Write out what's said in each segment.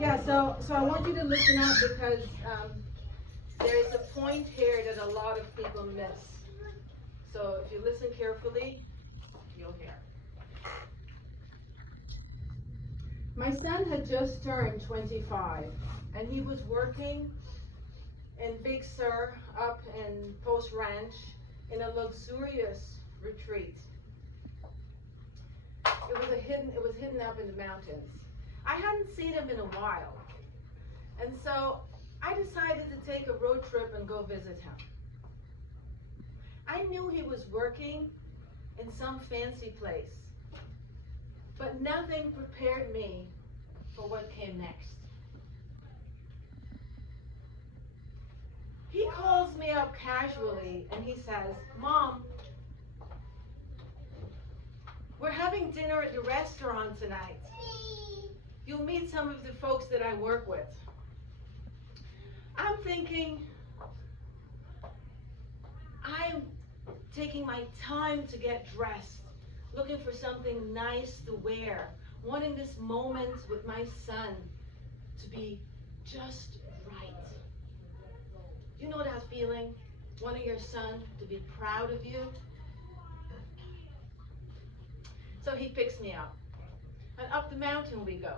Yeah, so I want you to listen up because there is a point here that a lot of people miss. So if you listen carefully, you'll hear. My son had just turned 25, and he was working in Big Sur up in Post Ranch in a luxurious retreat. It was hidden up in the mountains. I hadn't seen him in a while, and so I decided to take a road trip and go visit him. I knew he was working in some fancy place, but nothing prepared me for what came next. He calls me up casually and he says, "Mom, we're having dinner at the restaurant tonight. You'll meet some of the folks that I work with." I'm thinking, I'm taking my time to get dressed, looking for something nice to wear, wanting this moment with my son to be just right. You know that feeling? Wanting your son to be proud of you? So he picks me up, and up the mountain we go.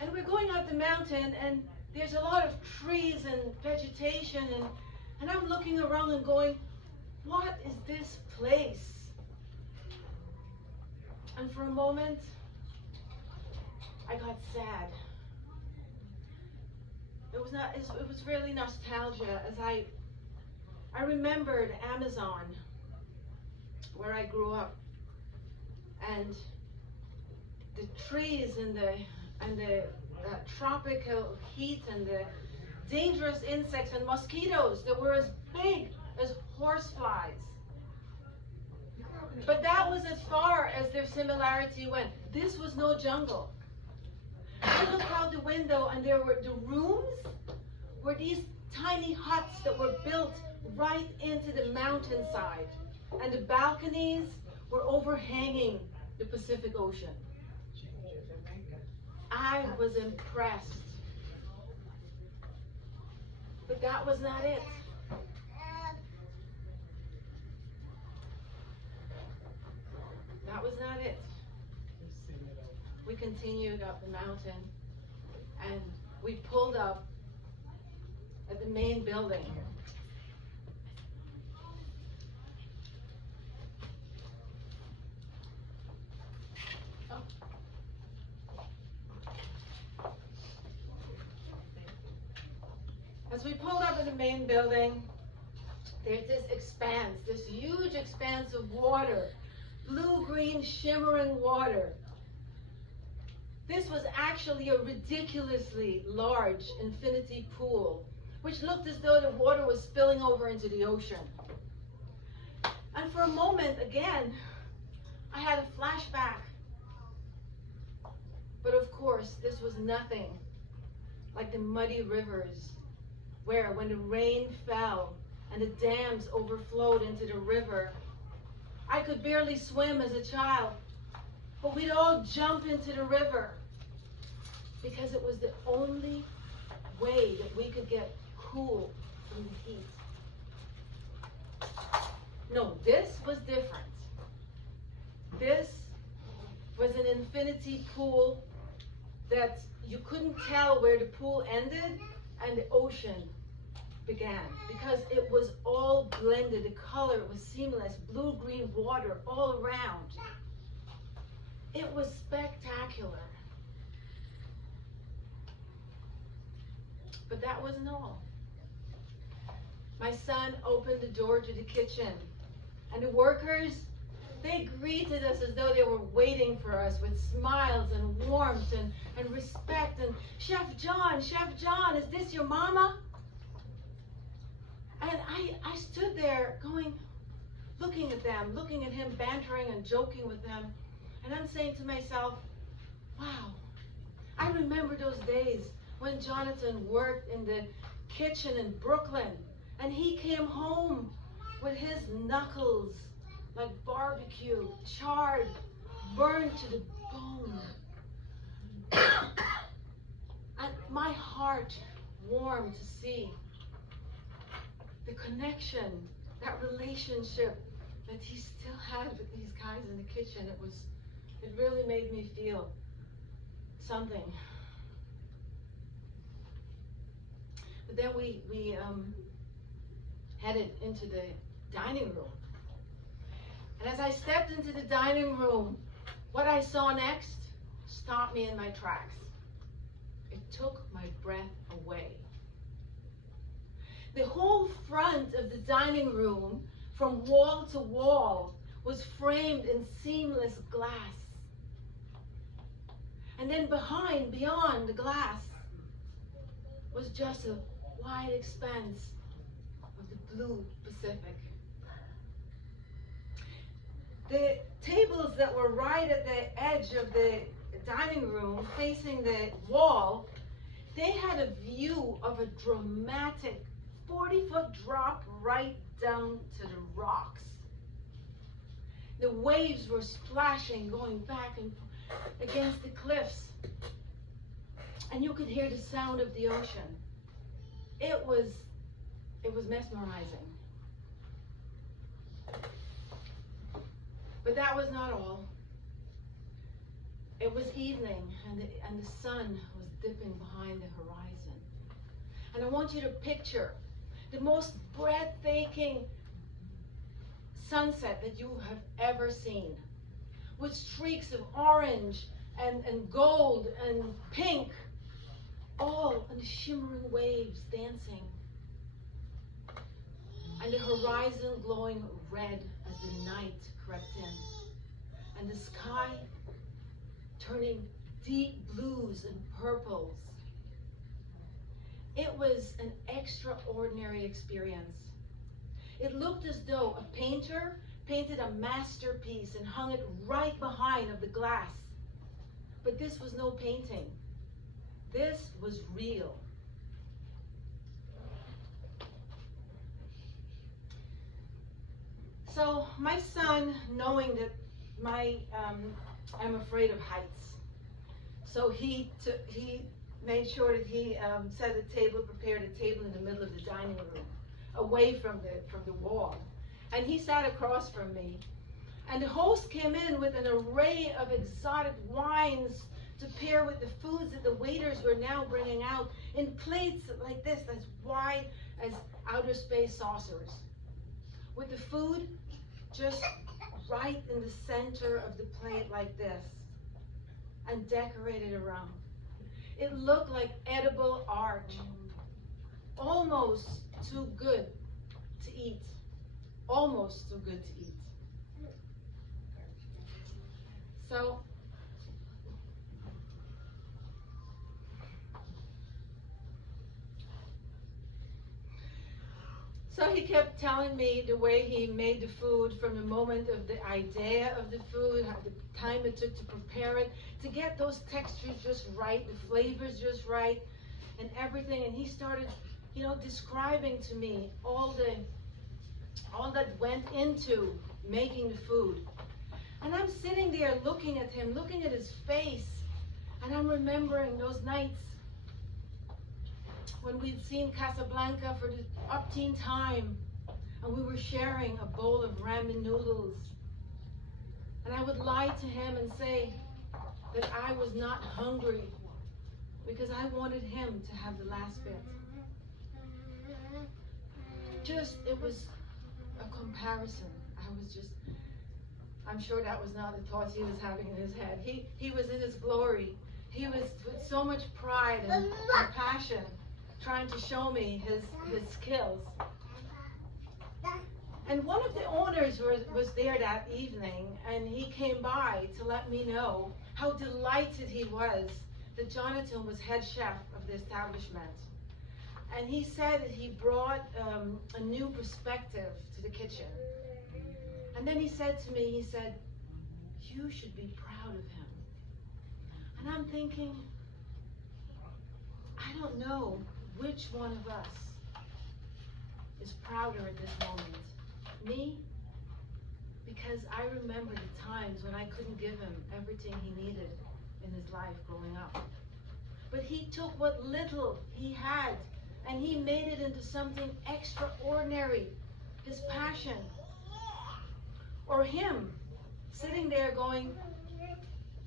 And we're going up the mountain, and there's a lot of trees and vegetation, and I'm looking around and going, what is this place? And for a moment, I got sad. It was really nostalgia as I remembered Amazon, where I grew up, and the trees and the tropical heat and the dangerous insects and mosquitoes that were as big as horseflies. But that was as far as their similarity went. This was no jungle. I looked out the window and there were the rooms were these tiny huts that were built right into the mountainside, and the balconies were overhanging the Pacific Ocean. I was impressed. But that was not it. That was not it. We continued up the mountain, and we pulled up at the main building. As we pulled up in the main building, there's this expanse, this huge expanse of water, blue-green shimmering water. This was actually a ridiculously large infinity pool, which looked as though the water was spilling over into the ocean. And for a moment, again, I had a flashback. But of course, this was nothing like the muddy rivers where when the rain fell and the dams overflowed into the river, I could barely swim as a child, but we'd all jump into the river because it was the only way that we could get cool from the heat. No, this was different. This was an infinity pool that you couldn't tell where the pool ended and the ocean began, because it was all blended. The color was seamless, blue-green water all around. It was spectacular. But that wasn't all. My son opened the door to the kitchen, and the workers, they greeted us as though they were waiting for us with smiles and warmth and respect. And Chef John, is this your mama? And I stood there going, looking at them, looking at him, bantering and joking with them. And I'm saying to myself, wow, I remember those days when Jonathan worked in the kitchen in Brooklyn, and he came home with his knuckles like barbecue, charred, burned to the bone. heart warmed to see the connection, that relationship that he still had with these guys in the kitchen. It really made me feel something. But then we headed into the dining room. And as I stepped into the dining room, what I saw next stopped me in my tracks. It took my breath away. The whole front of the dining room, from wall to wall, was framed in seamless glass. And then beyond the glass, was just a wide expanse of the blue Pacific. The tables that were right at the edge of the dining room, facing the wall, they had a view of a dramatic 40-foot drop right down to the rocks. The waves were splashing, going back and forth against the cliffs. And you could hear the sound of the ocean. It was mesmerizing. But that was not all. It was evening, and the sun was dipping behind the horizon. And I want you to picture the most breathtaking sunset that you have ever seen, with streaks of orange and gold and pink, all on the shimmering waves dancing, and the horizon glowing red as the night crept in, and the sky turning deep blues and purples. It was an extraordinary experience. It looked as though a painter painted a masterpiece and hung it right behind of the glass. But this was no painting. This was real. So my son, knowing that I'm afraid of heights, so he made sure that he set a table, prepared a table in the middle of the dining room, away from the wall, and he sat across from me. And the host came in with an array of exotic wines to pair with the foods that the waiters were now bringing out in plates like this, as wide as outer space saucers, with the food just right in the center of the plate like this, and decorated around. It looked like edible art, almost too good to eat, almost too good to eat. So he kept telling me the way he made the food, from the moment of the idea of the food, how the time it took to prepare it, to get those textures just right, the flavors just right, and everything. And he started, describing to me all that went into making the food. And I'm sitting there looking at him, looking at his face, and I'm remembering those nights when we'd seen Casablanca for the up-teen time, and we were sharing a bowl of ramen noodles. And I would lie to him and say that I was not hungry because I wanted him to have the last bit. It was a comparison. I'm sure that was not the thoughts he was having in his head. He was in his glory. He was with so much pride and passion, trying to show me his skills. And one of the owners was there that evening, and he came by to let me know how delighted he was that Jonathan was head chef of the establishment. And he said that he brought a new perspective to the kitchen. And then he said to me, you should be proud of him. And I'm thinking, I don't know which one of us is prouder at this moment. Me? Because I remember the times when I couldn't give him everything he needed in his life growing up. But he took what little he had and he made it into something extraordinary. His passion. Or him sitting there going,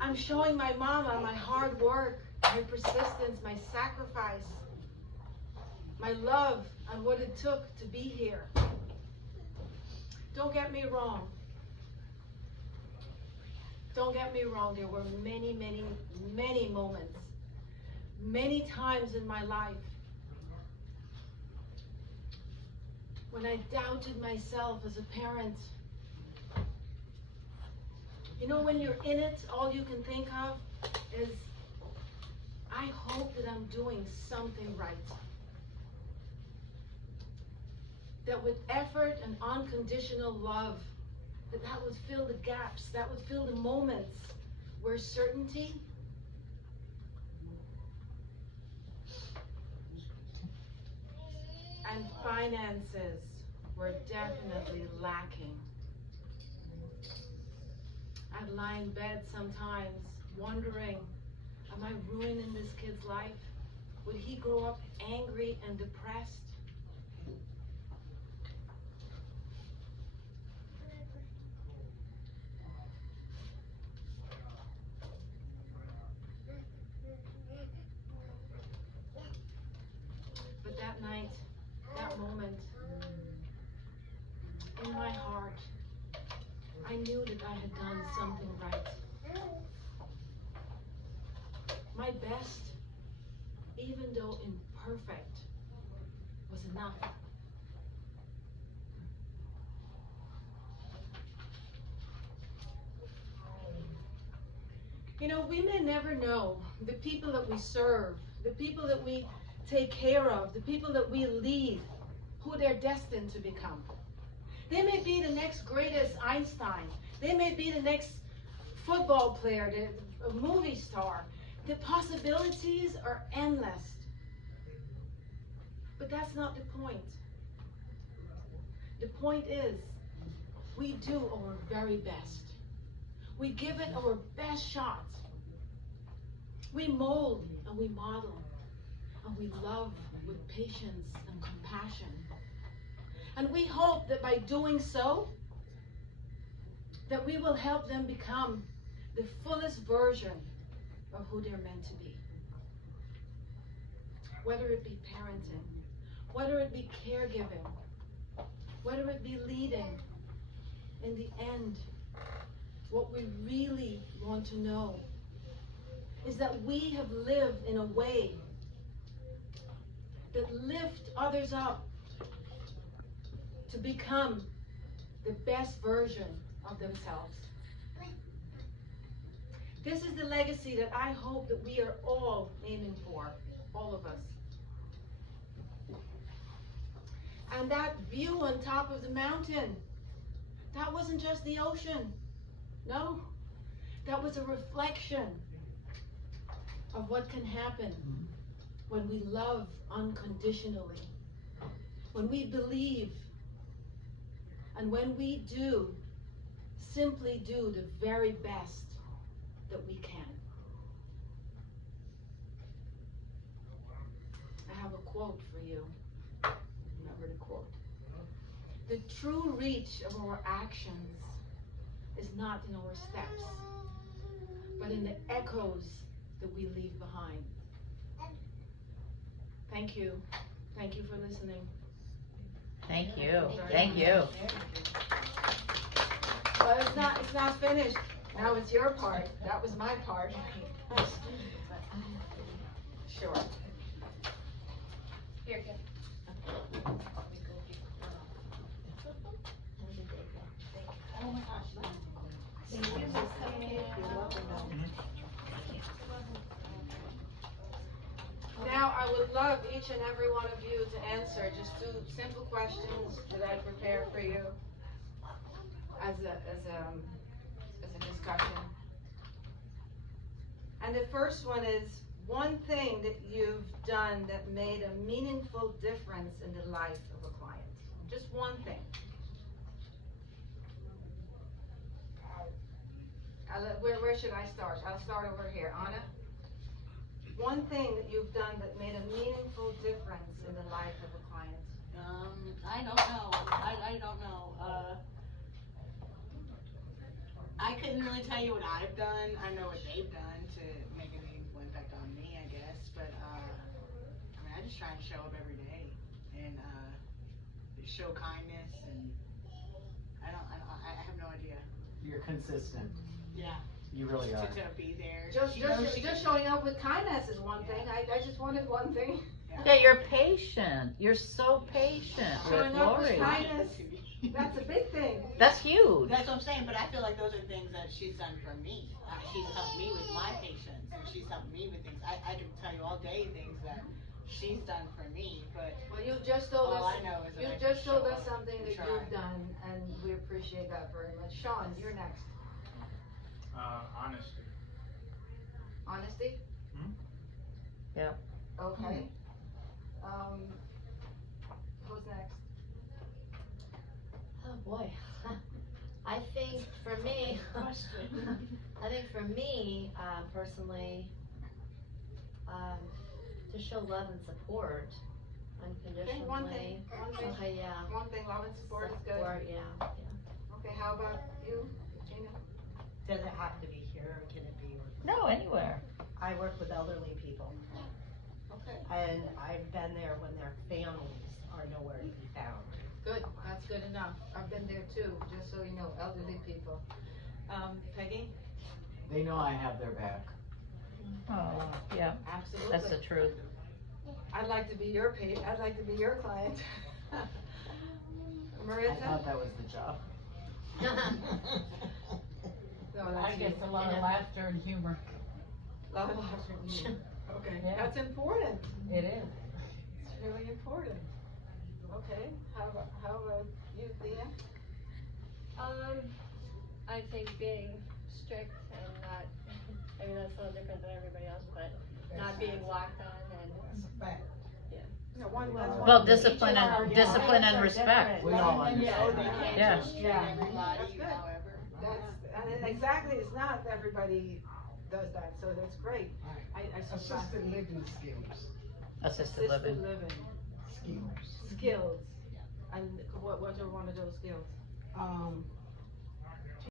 I'm showing my mama my hard work, my persistence, my sacrifice, my love, and what it took to be here. Don't get me wrong. Don't get me wrong. There were many, many, many moments, many times in my life when I doubted myself as a parent. You know, when you're in it, all you can think of is, I hope that I'm doing something right. That with effort and unconditional love, that would fill the gaps, that would fill the moments where certainty and finances were definitely lacking. I'd lie in bed sometimes wondering, am I ruining this kid's life? Would he grow up angry and depressed? But that night, that moment, in my heart, I knew that I had done something right. My best, even though imperfect, was enough. You know, we may never know the people that we serve, the people that we take care of, the people that we lead, who they're destined to become. They may be the next greatest Einstein. They may be the next football player, a movie star. The possibilities are endless. But that's not the point. The point is, we do our very best. We give it our best shot. We mold and we model. And we love with patience and compassion. And we hope that by doing so, that we will help them become the fullest version of who they're meant to be. Whether it be parenting, whether it be caregiving, whether it be leading, in the end, what we really want to know is that we have lived in a way that lift others up to become the best version of themselves. This is the legacy that I hope that we are all aiming for, all of us. And that view on top of the mountain, that wasn't just the ocean. No, that was a reflection of what can happen when we love unconditionally, when we believe, and when we do, simply do the very best that we can. I have a quote for you. Remember the quote. The true reach of our actions is not in our steps, but in the echoes that we leave behind. Thank you. Thank you for listening. Thank you. Thank you. Well, it's not finished. Now it's your part. That was my part. Sure. Here, get. Oh my gosh. Thank you. Now I would love each and every one of you to answer just two simple questions that I prepared for you as a discussion. And the first one is, one thing that you've done that made a meaningful difference in the life of a client. Just one thing. Where should I start? I'll start over here. Anna? one thing that you've done that made a meaningful difference in the life of a client. I don't know. I don't know. I couldn't really tell you what I've done. I know what they've done to make a meaningful impact on me, I guess. But I mean, I just try and show up every day and show kindness, and I have no idea. You're consistent. Yeah. You really are. To be there. Just showing up with kindness is one thing. I just wanted one thing. Yeah, you're patient. You're so patient with Showing up with Lori. kindness, that's a big thing. That's huge. That's what I'm saying, but I feel like those are things that she's done for me. She's helped me with my patience, and she's helped me with things. I can tell you all day things that she's done for me, but Well, you've just told all us. I know is that You've I just can told show us up something and that try. you've done, and we appreciate that very much. Sean, you're next. Honesty. Honesty? Yeah. Okay. Who's next? Oh boy. I think for me, personally, to show love and support unconditionally. Okay, one thing. Okay, yeah. One thing, love and support is good. Support, yeah. Okay, how about you, Gina? Does it have to be here, or can it be? No, anywhere. I work with elderly people, Okay. and I've been there when their families are nowhere to be found. Good, that's good enough. I've been there too, just so you know, elderly people. Peggy? They know I have their back. Oh, yeah. Absolutely. That's the truth. I'd like to be your I'd like to be your client. I Marissa? thought that was the job. No, I that's guess you. a lot of laughter and humor. Love and laughter and humor. Okay, Yeah. that's important. It is. It's really important. Okay, how about you, Thea? I think being strict and not, I mean, that's a little different than everybody else, but not being locked on and, No, that's one. Well, discipline and respect. We all They understand can't that. Yeah. just treat Yeah. everybody, That's good. however. Exactly, it's not everybody does that, so that's great. I Assisted living skills. Assisted living. Skills. Skills. And what are one of those skills?